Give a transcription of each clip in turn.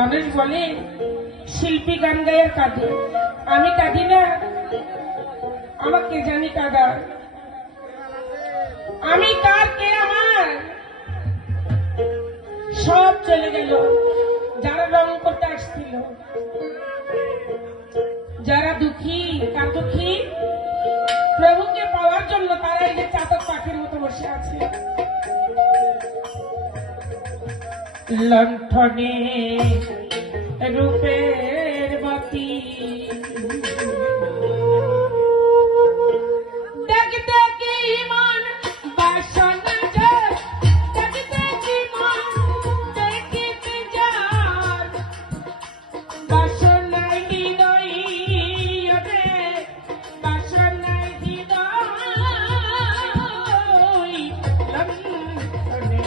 মানুষ বলে শিল্পী গান গায়ের কাঁদে, আমি কাঁদি না, আমাকে জানি কাদা। আমি কার, কে আমার, সব চলে গেল। যারা রং করতে আসছিল, যারা দুঃখী, কার দুঃখী, প্রভুকে পাওয়ার জন্য তারা এই যে চাতক পাখির মতো বসে আছে। লণ্ঠনে রূপের বাতি দেখতে কি মন বাসনা যায়, দেখতে কি মন দেখিতে যার, বাসনায় হৃদয় রে, বাসনায় হৃদয়। লণ্ঠনে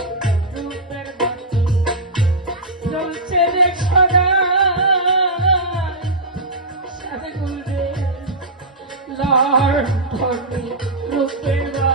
রূপের বাতি জ্বলছে রে সদাই, সাথে গুলবে লণ্ঠনে রূপের বাতি।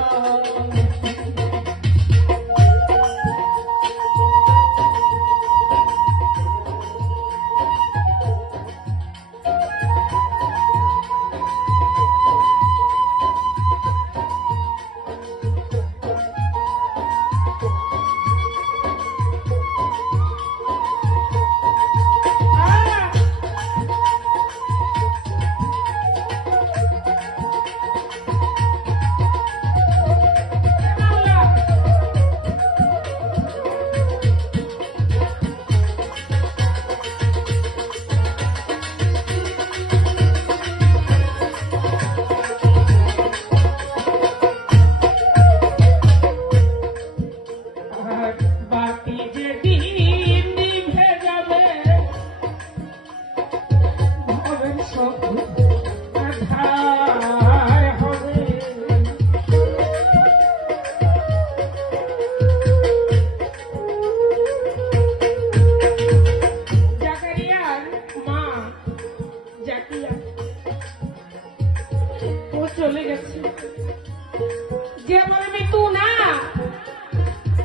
চলে গেছে, যে আমার মৃত্যু না,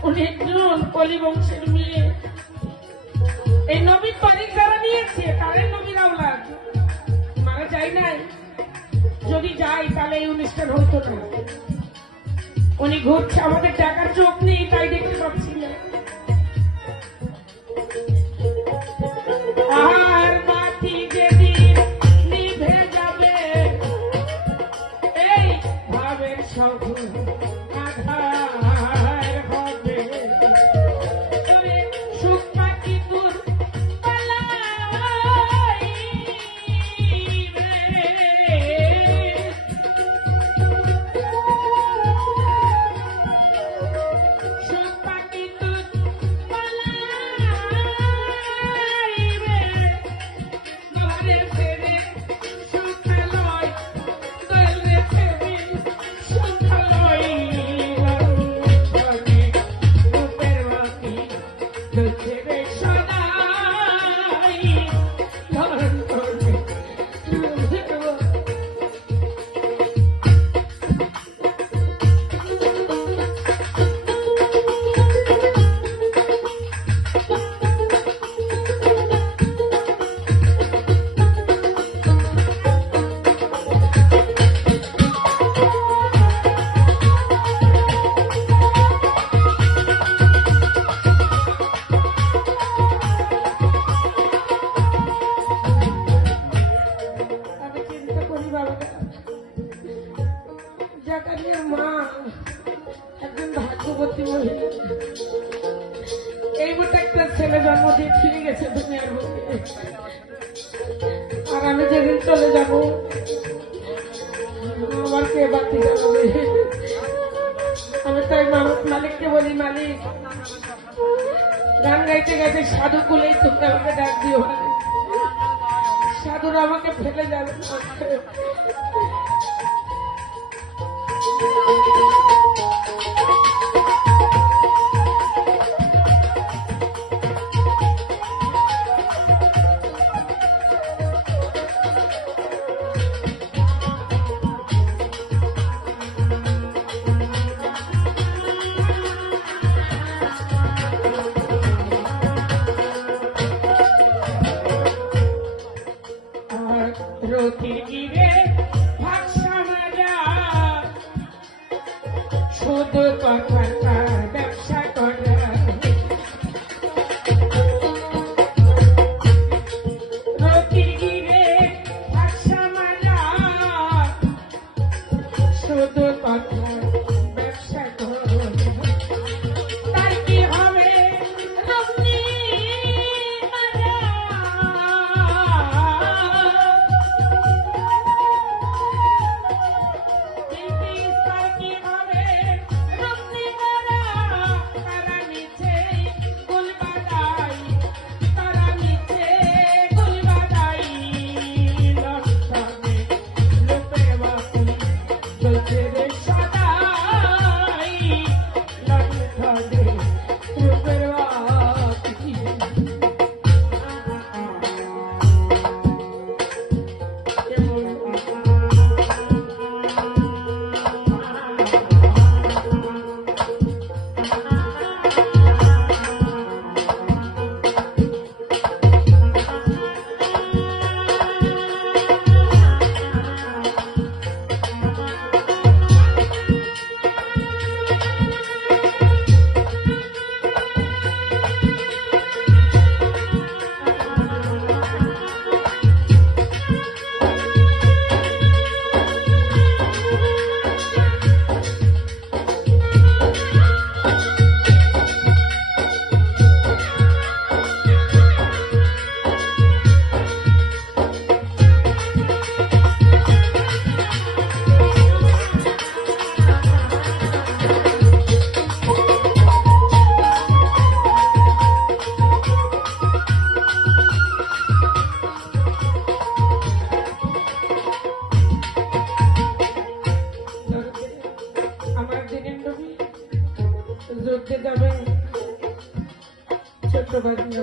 উনি একজন কলি বংশের মেয়ে। এই নবীর পানি যারা নিয়েছে তাদের নবীর আওলাদ, মারা যায় নাই। যদি যাই তাহলে এই অনুষ্ঠান হতো না। উনি ঘুরছে, আমাদের টাকার চোখ নেই তাই দেখতে পাচ্ছি না। আর বাতি যেদিন নিভে যাবে, এই ভাবের সব আধার হবে। তবে সুখ পাখি দূর পালাইবে, সুখ পাখি দূর পালাইবে, ঘরে ফেরে সুখালয়, দলে ফেরে সুখালয়। লণ্ঠনে রূপের বাতি জ্বলছে রে সদাই, লণ্ঠনে রূপের বাতি। আমি চিন্তা করি বাবা, জাকারিয়ার মা একজন ভাগ্যবতী মহিলা, এই মতো একটা ছেলে জন্ম দিয়ে ফিরে গেছে দুনিয়ার বুকে। আর আমি যেদিন চলে যাব আমার কে বাকি যাবে। আমি তাই মালিককে বলি, মালিক গান গাইতে গাইতে সাধু কুলেই তুমি আমাকে ডাক দিও, সাধুরা আমাকে ফেলে যাবে না। যুদ্ধে যাবে ছোট্ট ভাগ্নে